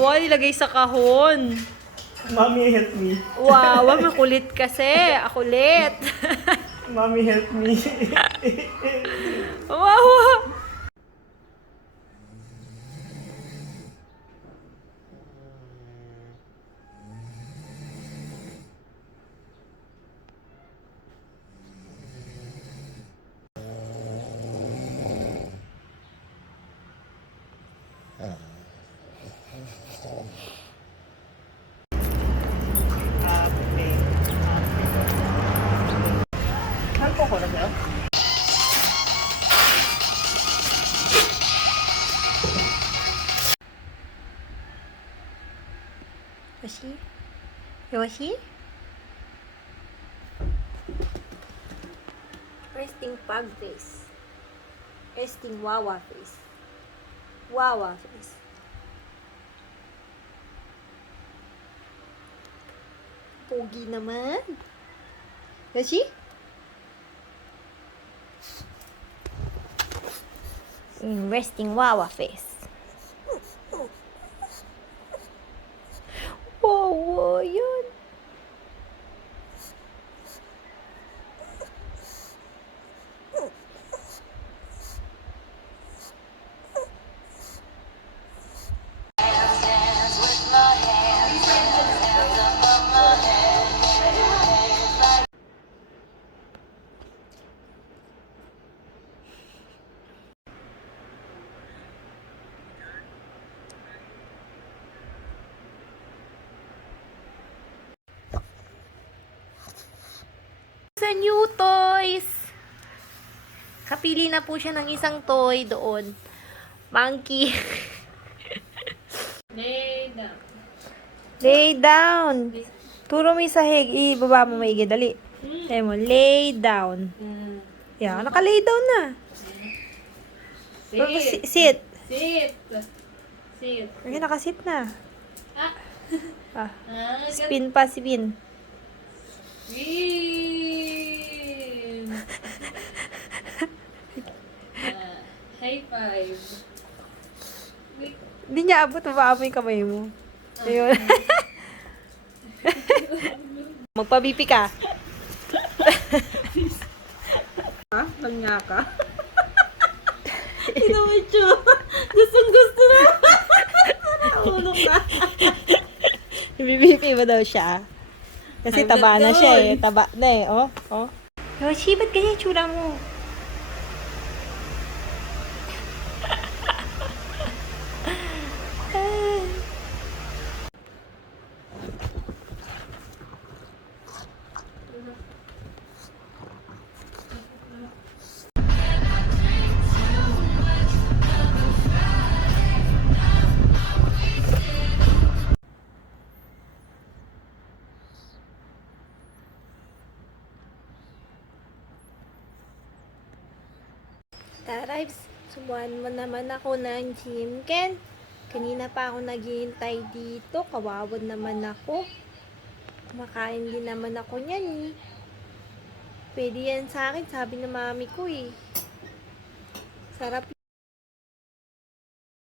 Wawa, ilagay sa kahon. Mommy, help me. Wawa, makulit kasi. Ako ulit. Mommy, help me. Wawa. Okay. Saan po ko na sa'yo? Yoshi? Yoshi? Resting pug face. Resting wawa face. Wawa face. Pogi naman. Yoshi? Resting wawa face. Wow, yun. Sa new toys. Kapili na po siya ng isang toy doon. Monkey. Lay down. Lay down. Turo mo yung sahig. Ibaba mo maigi. Dali. Sabi mo, lay down. Yeah, naka-lay down na. Sit. Sit. Sit. Sit. Ay, nakasit na. Ah. Ah. Ah, Spin pa, spin. Win. High five. Wait. Hindi niya abot. Mabaabo yung kamay mo. Ayun. Magpabipi ka. Ha? Nangya ka? Ito mo ito. Gusto na. Naulog na. Bibipi mo daw siya. Kasi Hanggang taba na siya eh. doon. Taba na eh. Oh, oh. Yoshi, ba't ganyan yung tsura mo? Taribes, subuhan mo naman ako ng gym, Ken. Kanina pa ako naghihintay dito. Kawawad naman ako. Kumakain din naman ako niyan eh. Pwede yan sa akin, sabi ng mami ko eh. Sarap